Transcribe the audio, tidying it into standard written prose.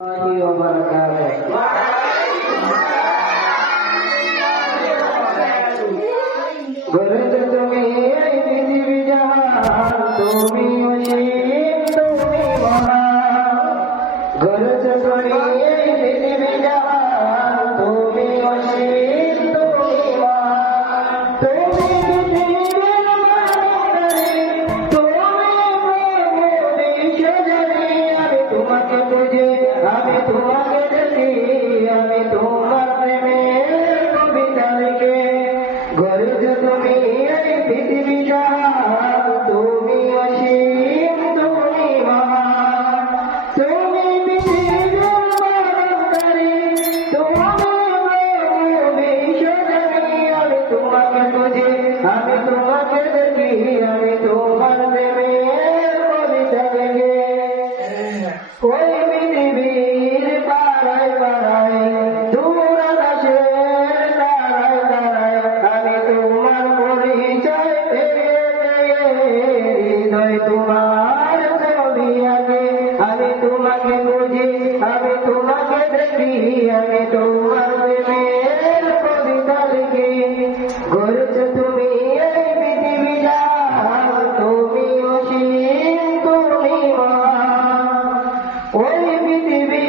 তুমি এই পৃথিবী জাহান, তুমি অসীম, তুমি মহান। গরজ তুমি এই পৃথিবী জাহান, তুমি অসীম, তুমি মহান। তুমি পৃথিবীর মালিক, তুমি বিশ্বজনী। আমি তোমাকে বুঝি, আমি তোমাকে দেখি, আমি তোমার প্রেমের কবিতা লিখে। গরজ তুমি এই পৃথিবী জাহান, তুমি অসীম, তুমি মহান। তুমি পৃথিবীর পালনকারী, তুমি বিশ্বজনী। আমি তোমাকে বুঝি, আমি তোমাকে দেখি, আমি তোমার প্রেমের কবিতা লিখে। ওই পৃথিবীর পাড়ায় পাড়ায়, দূর আকাশের তারায় তারায়, আমি তোমার পরিচয় পেয়ে হৃদয় তোমার ছবি আঁকে। আমি তোমাকে বুঝি, আমি তোমাকে দেখি, আমি তোমার প্রেমের কবিতা লিখি। গরজ তুমি এই পৃথিবী জাহান, তুমি অসীম, তুমি মহান। ওই পৃথিবী